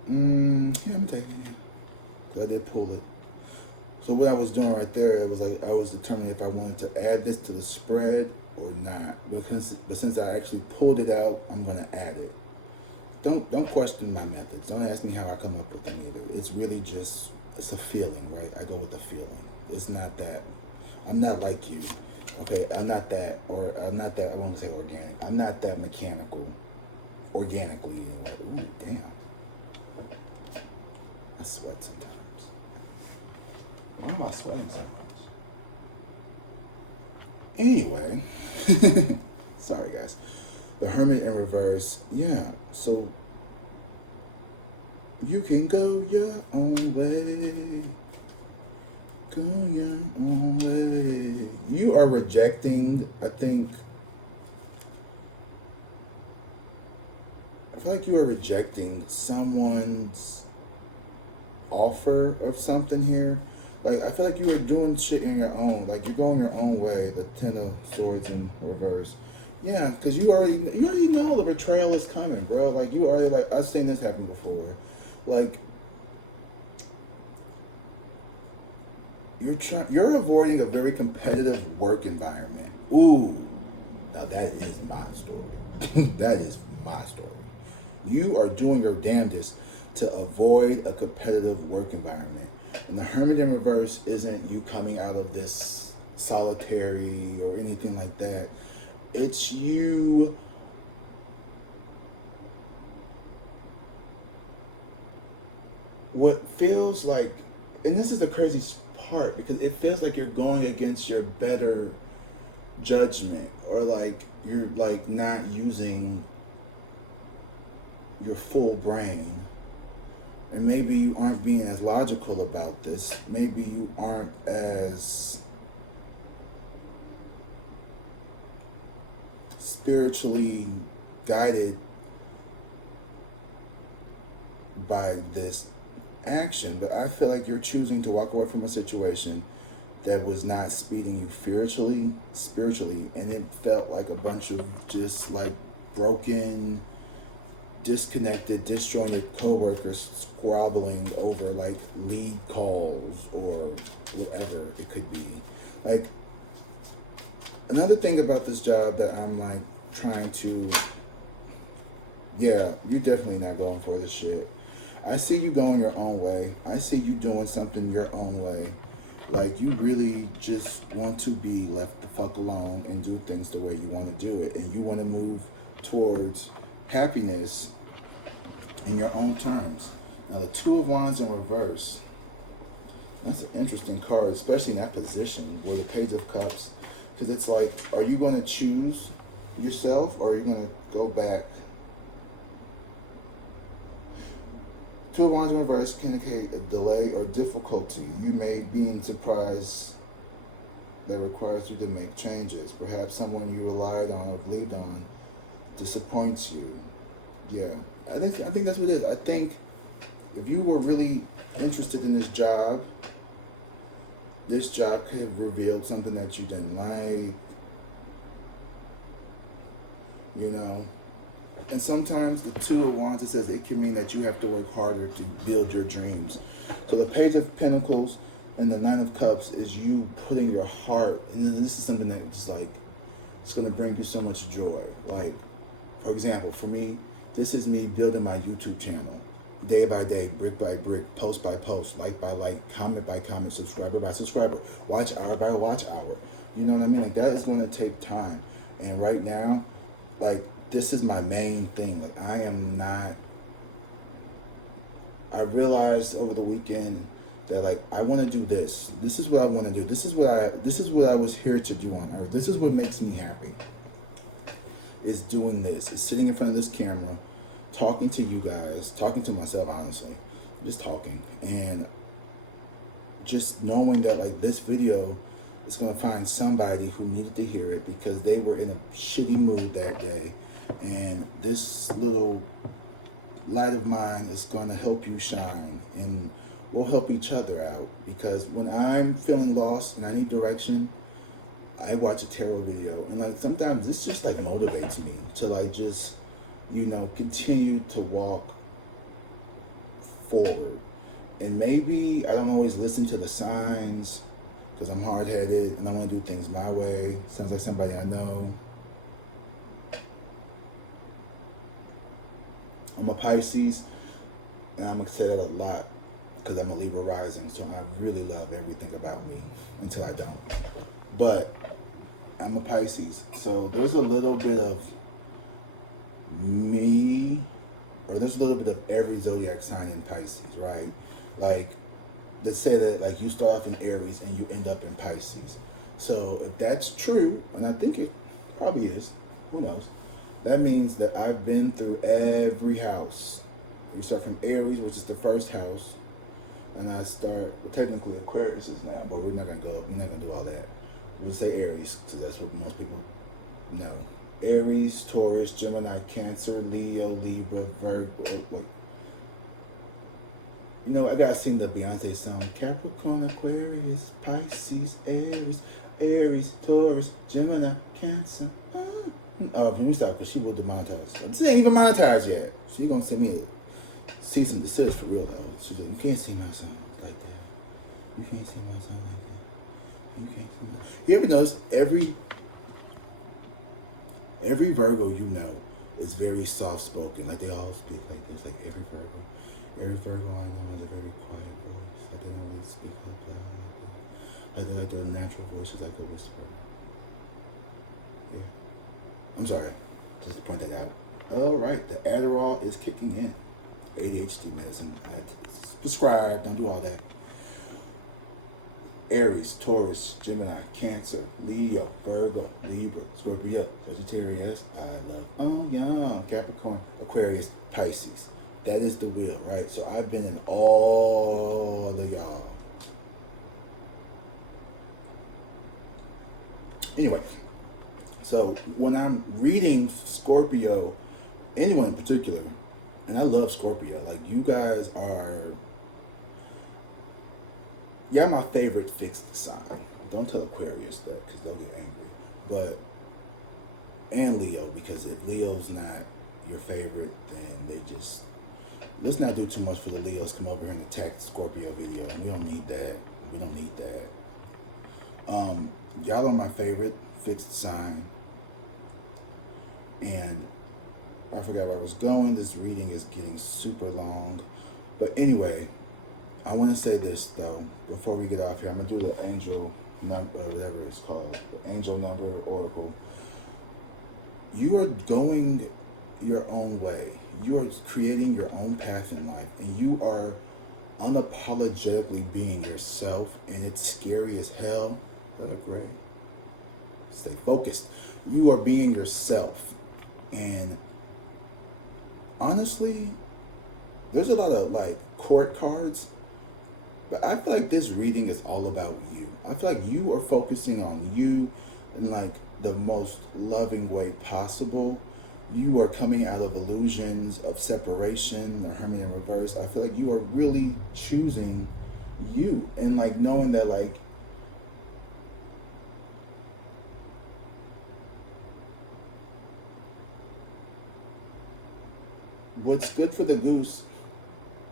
Yeah, I'm taking it. Because I did pull it. So what I was doing right there, it was like I was determining if I wanted to add this to the spread or not. But since I actually pulled it out, I'm gonna add it. Don't question my methods. Don't ask me how I come up with them either. It's really just it's a feeling, right? I go with the feeling. It's not that I'm not like you. Okay, I'm not that, or I'm not that. I won't say organic. I'm not that mechanical, organically. Like, ooh, damn. I sweat sometimes. Why am I sweating so much? Anyway, sorry guys. The Hermit in reverse. Yeah. So you can go your own way. Go your own way. You are rejecting, I think, I feel like you are rejecting someone's offer of something here. Like, I feel like you are doing shit in your own. Like, you're going your own way. The Ten of Swords in reverse. Yeah, because you already know the betrayal is coming, bro. Like, you already, like, I've seen this happen before. Like, you're avoiding a very competitive work environment. Ooh, now that is my story. That is my story. You are doing your damnedest to avoid a competitive work environment. And the Hermit in reverse isn't you coming out of this solitary or anything like that. It's you what feels like, and this is the crazy part because it feels like you're going against your better judgment, or like you're like not using your full brain, and maybe you aren't being as logical about this. Maybe you aren't as spiritually guided by this action, but I feel like you're choosing to walk away from a situation that was not speeding you spiritually, and it felt like a bunch of just like broken, disconnected, disjointed coworkers squabbling over like lead calls or whatever it could be. Like, another thing about this job that I'm like trying to, yeah, you're definitely not going for this shit. I see you going your own way. I see you doing something your own way. Like, you really just want to be left the fuck alone and do things the way you want to do it. And you want to move towards happiness in your own terms. Now, the Two of Wands in reverse. That's an interesting card, especially in that position where the Page of Cups. Because it's like, are you going to choose yourself or are you going to go back? Two of Wands in reverse can indicate a delay or difficulty. You may be in surprise that requires you to make changes. Perhaps someone you relied on or believed on disappoints you. Yeah, I think that's what it is. I think if you were really interested in this job could have revealed something that you didn't like, you know. And sometimes the Two of Wands, it says it can mean that you have to work harder to build your dreams. So the Page of Pentacles and the Nine of Cups is you putting your heart, and this is something that just like, it's going to bring you so much joy. Like, for example, for me, this is me building my YouTube channel. Day by day, brick by brick, post by post, like by like, comment by comment, subscriber by subscriber, watch hour by watch hour. You know what I mean? Like, that is going to take time. And right now, like, this is my main thing. Like, I realized over the weekend that like I want to do this. This is what I want to do. This is what I was here to do on earth. This is what makes me happy. Is doing this. Is sitting in front of this camera, talking to you guys, talking to myself, honestly. Just talking. And just knowing that like this video is going to find somebody who needed to hear it because they were in a shitty mood that day. And this little light of mine is going to help you shine, and we'll help each other out, because when I'm feeling lost and I need direction, I watch a tarot video, and like sometimes this just like motivates me to like just, continue to walk forward. And maybe I don't always listen to the signs because I'm hard headed and I want to do things my way. Sounds like somebody I know. I'm a Pisces, and I'm gonna say that a lot because I'm a Libra rising, so I really love everything about me until I don't. But I'm a Pisces, so there's a little bit of me, or there's a little bit of every zodiac sign in Pisces, right? Like, let's say that like you start off in Aries and you end up in Pisces. So if that's true, and I think it probably is, who knows? That means that I've been through every house. You start from Aries, which is the first house, and I start, well, technically Aquarius is now, but we're not gonna do all that. We'll say Aries, because that's what most people know. Aries, Taurus, Gemini, Cancer, Leo, Libra, Virgo. I gotta sing the Beyonce song. Capricorn, Aquarius, Pisces, Aries, Taurus, Gemini, Cancer. Oh, can we stop? Because she will demonetize. This ain't even monetized yet. She gonna send me a cease and desist for real though. She's like, you can't sing my song like that. You can't sing my song like that. You can't sing my. You ever notice every Virgo is very soft spoken. Like they all speak like this. Like every Virgo I know has a very quiet voice. Like they don't really speak up loud. Like their natural voice is like a whisper. Yeah. I'm sorry. Just to point that out. All right. The Adderall is kicking in. ADHD medicine. I had to prescribe. Don't do all that. Aries, Taurus, Gemini, Cancer, Leo, Virgo, Libra, Scorpio, Sagittarius, Capricorn, Aquarius, Pisces. That is the wheel, right? So I've been in all of y'all. Anyway, so when I'm reading Scorpio, anyone in particular, and I love Scorpio, like you guys are, y'all my favorite fixed sign. Don't tell Aquarius that because they'll get angry. And Leo, because if Leo's not your favorite, then they just, let's not do too much for the Leos. Come over here and attack the Scorpio video. We don't need that. Y'all are my favorite fixed sign. And I forgot where I was going. This reading is getting super long. But anyway, I want to say this though before we get off here. I'm gonna do the angel number, whatever it's called, the angel number oracle. You are going your own way. You are creating your own path in life, and you are unapologetically being yourself. And it's scary as hell. That are great. Stay focused. You are being yourself, and honestly, there's a lot of like court cards. But I feel like this reading is all about you. I feel like you are focusing on you in like the most loving way possible. You are coming out of illusions of separation or harmony in reverse. I feel like you are really choosing you and like knowing that like what's good for the goose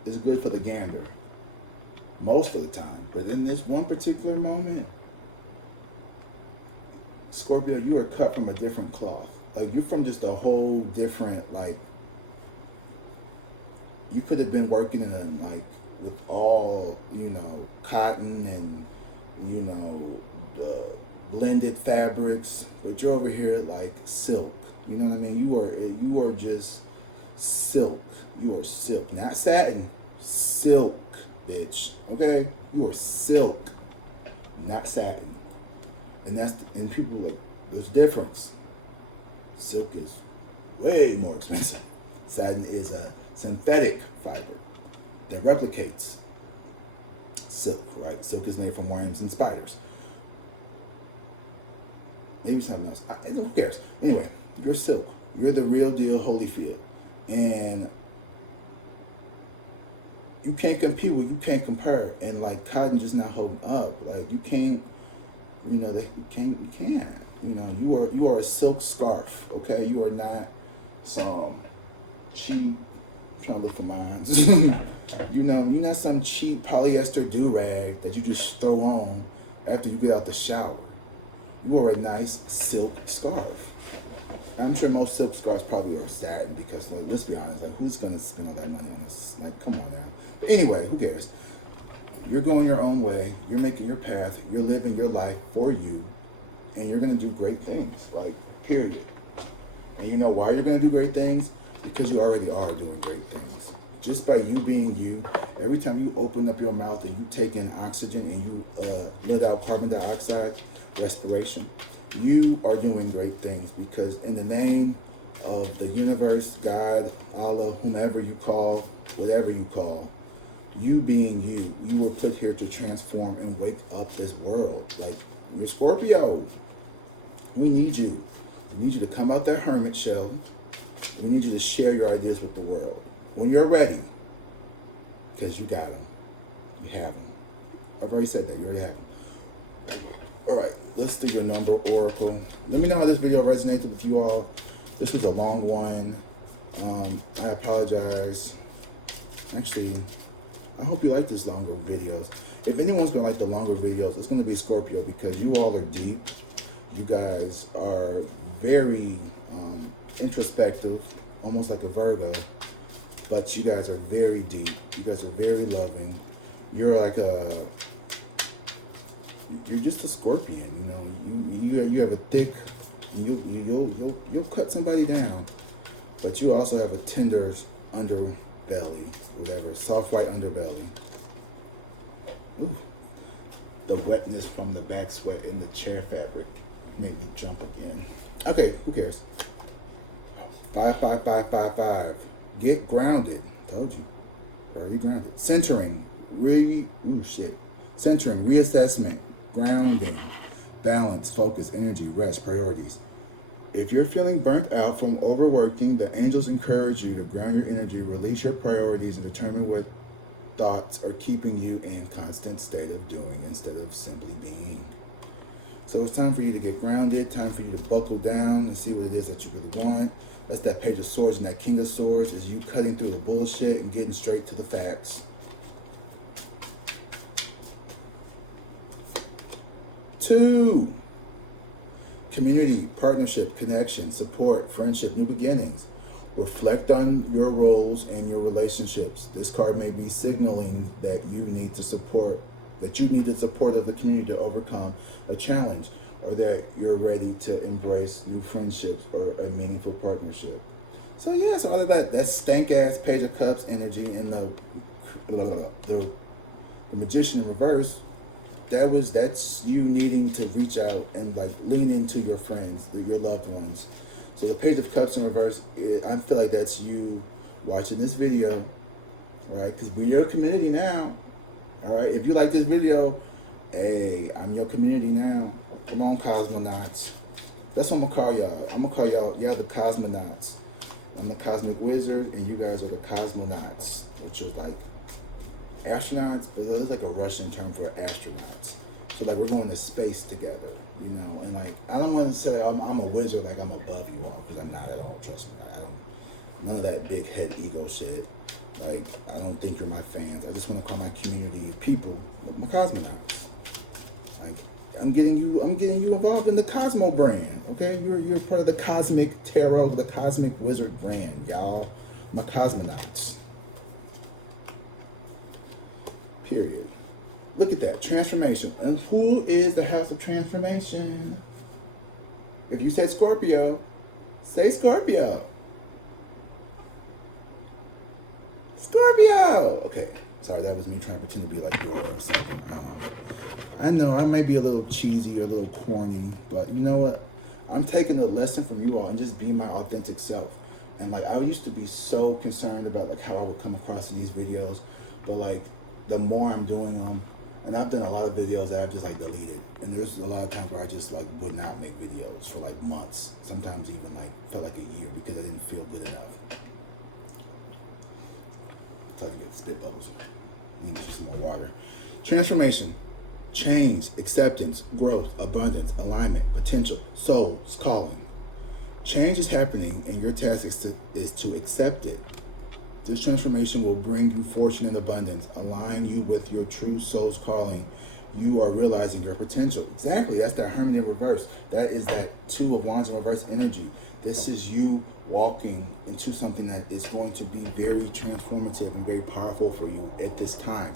is good for the gander. Most of the time. But in this one particular moment, Scorpio, you are cut from a different cloth. Like you're from just a whole different, like, you could have been working in like with all, cotton and, the blended fabrics, but you're over here like silk. You know what I mean? You are just silk. You are silk. Not satin. Silk. Bitch, okay? You are silk, not satin, and people like there's a difference. Silk is way more expensive. Satin is a synthetic fiber that replicates silk, right? Silk is made from worms and spiders. Maybe something else. Who cares? Anyway, you're silk. You're the real deal, Holyfield, and you can't compete with, you can't compare, and like cotton just not holding up. Like you can't You know, you can't. You know, you are a silk scarf, okay? You are not some cheap, I'm trying to look for mines. You know, you're not some cheap polyester do-rag that you just throw on after you get out the shower. You are a nice silk scarf. I'm sure most silk scarves probably are satin because, like, let's be honest, like, who's gonna spend all that money on this? Like, come on now. But anyway, who cares? You're going your own way. You're making your path. You're living your life for you, and you're gonna do great things. Like, period. And you know why you're gonna do great things? Because you already are doing great things. Just by you being you, every time you open up your mouth and you take in oxygen and you let out carbon dioxide, respiration, you are doing great things, because in the name of the universe, God, Allah, whomever you call, whatever you call, you being you, you were put here to transform and wake up this world. Like, you're Scorpio. We need you. We need you to come out that hermit shell. We need you to share your ideas with the world. When you're ready, because you got them. You have them. I've already said that. You already have them. All right, let's do your number oracle. Let me know how this video resonated with you all. This was a long one. I apologize. Actually, I hope you like these longer videos. If anyone's going to like the longer videos, it's going to be Scorpio, because you all are deep. You guys are very introspective, almost like a Virgo. But you guys are very deep. You guys are very loving. You're like you're just a scorpion, you know. You have a thick, you'll cut somebody down, but you also have a tender underbelly, whatever, soft white underbelly. Ooh, the wetness from the back sweat in the chair fabric made me jump again. Okay, who cares? 55555. Get grounded. Told you. Very grounded. Centering. Centering. Reassessment. Grounding. Balance. Focus. Energy. Rest. Priorities. If you're feeling burnt out from overworking, the angels encourage you to ground your energy, release your priorities, and determine what thoughts are keeping you in constant state of doing instead of simply being. So it's time for you to get grounded, time for you to buckle down and see what it is that you really want. That's that Page of Swords, and that King of Swords is you cutting through the bullshit and getting straight to the facts. 2, community, partnership, connection, support, friendship, new beginnings. Reflect on your roles and your relationships. This card may be signaling that you need the support of the community to overcome a challenge, or that you're ready to embrace new friendships or a meaningful partnership. So yeah, so all of that stank ass Page of Cups energy and the Magician in reverse, that's you needing to reach out and like lean into your friends, your loved ones. So the Page of Cups in reverse, I feel like that's you watching this video, right? Because we're your community now. All right, if you like this video, hey, I'm your community now. Come on, cosmonauts. That's what I'm gonna call y'all. I'm gonna call y'all the cosmonauts. I'm the cosmic wizard, and you guys are the cosmonauts, which is like astronauts, but it's like a Russian term for astronauts. So like we're going to space together, you know. And like I don't want to say I'm a wizard, like I'm above you all, because I'm not at all. Trust me, I don't. None of that big head ego shit. Like, I don't think you're my fans. I just want to call my community people my cosmonauts. Like, I'm getting you involved in the Cosmo brand. Okay, you're part of the Cosmic Tarot, the Cosmic Wizard brand, y'all. My cosmonauts. Period. Look at that transformation. And who is the House of Transformation? If you said Scorpio, say Scorpio. Scorpio! Okay, sorry, that was me trying to pretend to be like you or something. I know I may be a little cheesy or a little corny, but you know what? I'm taking a lesson from you all and just being my authentic self. And like, I used to be so concerned about like how I would come across in these videos, but like the more I'm doing them, and I've done a lot of videos that I've just like deleted. And there's a lot of times where I just like would not make videos for like months, sometimes even like felt like a year, because I didn't feel good enough. It's time to get spit bubbles. I need some more water. Transformation. Change, acceptance, growth, abundance, alignment, potential, souls, calling. Change is happening, and your task is to accept it. This transformation will bring you fortune and abundance, align you with your true soul's calling. You are realizing your potential. Exactly, that's that harmony in reverse. That is that two of wands in reverse energy. This is you walking into something that is going to be very transformative and very powerful for you at this time.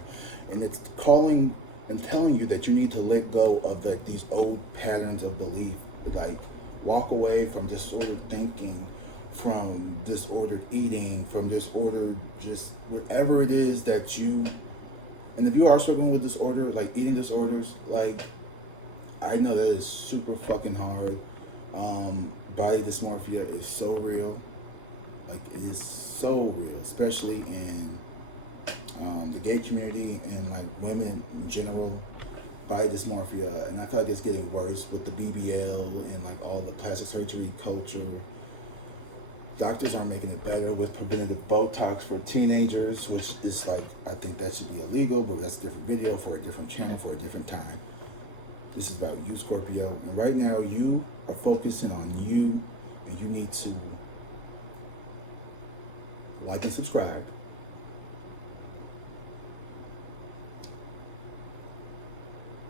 And it's calling and telling you that you need to let go of these old patterns of belief. Like, walk away from disordered thinking, from disordered eating, from disordered just whatever it is that you. And if you are struggling with disorder, like eating disorders, like, I know that is super fucking hard. Body dysmorphia is so real. Like, it is so real, especially in the gay community and like women in general. Body dysmorphia, and I feel like it's getting worse with the BBL and like all the plastic surgery culture. Doctors aren't making it better with preventative Botox for teenagers, which is like, I think that should be illegal, but that's a different video for a different channel for a different time. This is about you, Scorpio. And right now, you are focusing on you, and you need to like and subscribe.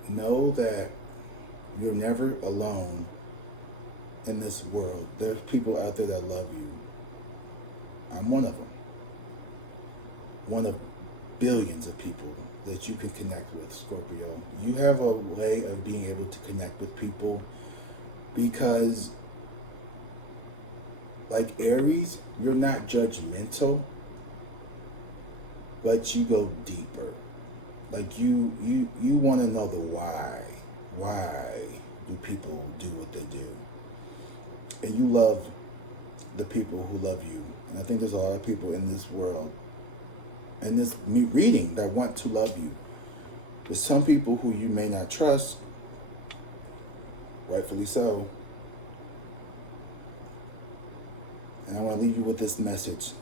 Know that you're never alone in this world. There's people out there that love you. I'm one of them. One of billions of people that you can connect with, Scorpio. You have a way of being able to connect with people because, like Aries, you're not judgmental, but you go deeper. Like, you want to know the why. Why do people do what they do? And you love the people who love you. And I think there's a lot of people in this world, in this reading, that want to love you. There's some people who you may not trust, rightfully so. And I want to leave you with this message.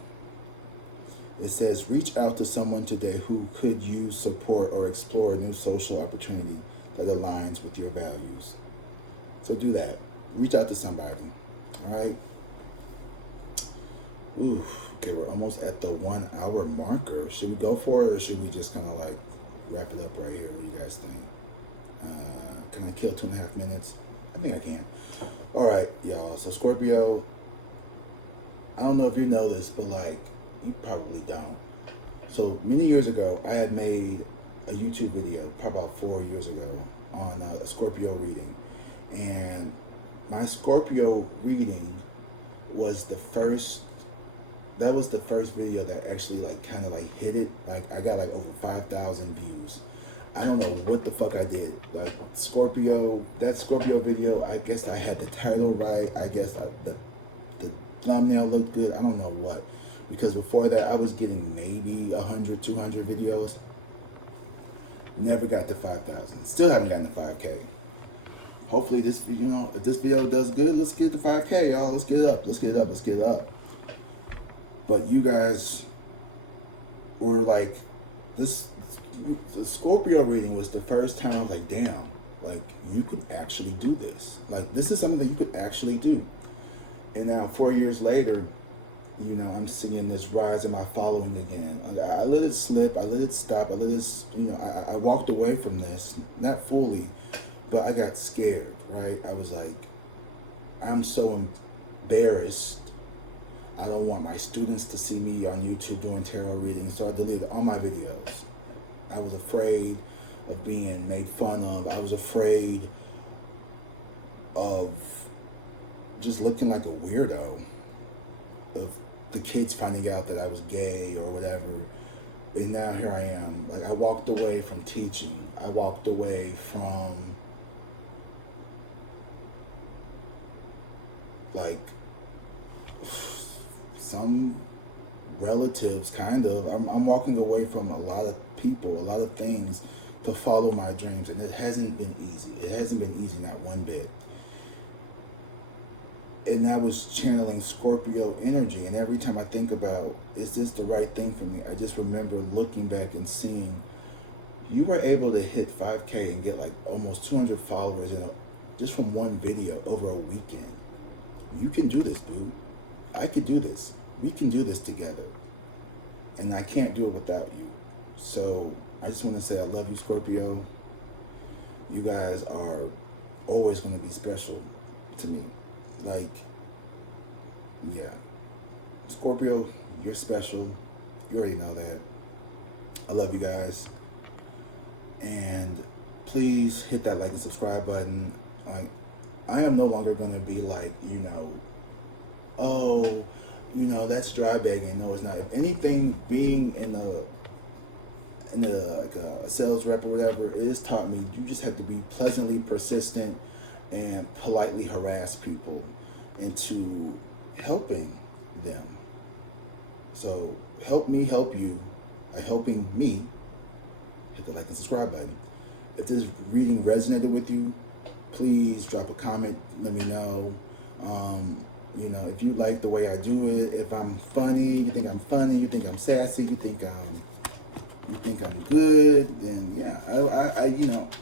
It says, reach out to someone today who could use support or explore a new social opportunity that aligns with your values. So do that. Reach out to somebody. All right? Ooh, okay, we're almost at the 1 hour marker. Should we go for it, or should we just kind of like wrap it up right here? What do you guys think? Can I kill 2.5 minutes? I think I can. All right, y'all. So Scorpio, I don't know if you know this, but like, you probably don't. So many years ago, I had made a YouTube video, probably about 4 years ago, on a Scorpio reading. And my Scorpio reading was the first video that actually like kind of like hit it. Like, I got like over 5,000 views. I don't know what the fuck I did. Like, Scorpio, that Scorpio video, I guess I had the title right. I guess the thumbnail looked good. I don't know what. Because before that, I was getting maybe 100, 200 videos. Never got to 5,000. Still haven't gotten to 5K. Hopefully this, if this video does good, let's get to 5K, y'all. Let's get it up. Let's get it up. Let's get it up. But you guys were like, the Scorpio reading was the first time I was like, damn, like, you could actually do this. Like, this is something that you could actually do. And now 4 years later, I'm seeing this rise in my following again. I let it slip. I let it stop. I let it, I walked away from this, not fully, but I got scared, right? I was like, I'm so embarrassed. I don't want my students to see me on YouTube doing tarot readings, so I deleted all my videos. I was afraid of being made fun of. I was afraid of just looking like a weirdo, of the kids finding out that I was gay or whatever. And now here I am. Like, I walked away from teaching. I walked away from, like, some relatives, kind of. I'm walking away from a lot of people, a lot of things to follow my dreams. And it hasn't been easy. It hasn't been easy, not one bit. And I was channeling Scorpio energy. And every time I think about, is this the right thing for me? I just remember looking back and seeing You were able to hit 5K and get like almost 200 followers just from one video over a weekend. You can do this, dude. I could do this. We can do this together. And I can't do it without you. So I just want to say I love you, Scorpio. You guys are always going to be special to me. Like, yeah. Scorpio, you're special. You already know that. I love you guys. And please hit that like and subscribe button. Like, I am no longer going to be like, oh, that's dry begging. No, it's not. If anything, being in a like a sales rep or whatever, it has taught me you just have to be pleasantly persistent and politely harass people into helping them. So help me help you by helping me. Hit the like and subscribe button. If this reading resonated with you, please drop a comment. Let me know. If you like the way I do it, if I'm funny, you think I'm funny, you think I'm sassy, you think I'm good, then yeah, I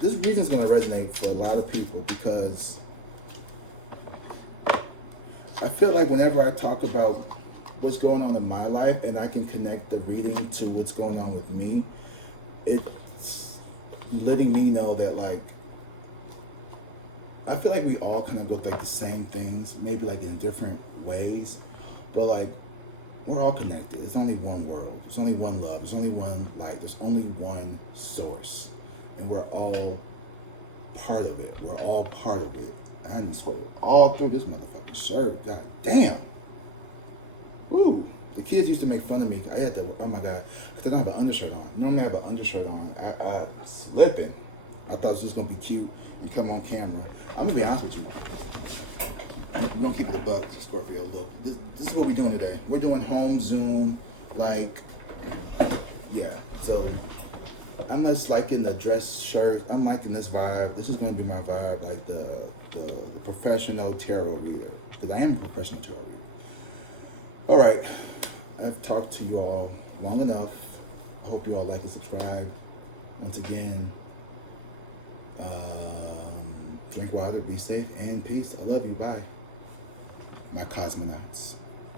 this reading is going to resonate for a lot of people because I feel like whenever I talk about what's going on in my life and I can connect the reading to what's going on with me, it's letting me know that, like, I feel like we all kind of go through like the same things, maybe like in different ways, but like we're all connected. There's only one world. There's only one love. There's only one light. There's only one source, and we're all part of it. We're all part of it. I didn't sweat all through this motherfucking shirt. God damn. Woo. The kids used to make fun of me. I had to, oh my God, because I don't have an undershirt on. Normally I have an undershirt on. I slipping. I thought it was just going to be cute and come on camera. I'm going to be honest with you. We're going to keep it a buck, Scorpio. Look, this is what we're doing today. We're doing home Zoom, like, yeah. So I'm just liking the dress shirt. I'm liking this vibe. This is going to be my vibe, like the professional tarot reader. Because I am a professional tarot reader. All right. I've talked to you all long enough. I hope you all like and subscribe. Once again, drink water, be safe, and peace. I love you. Bye. My cosmonauts.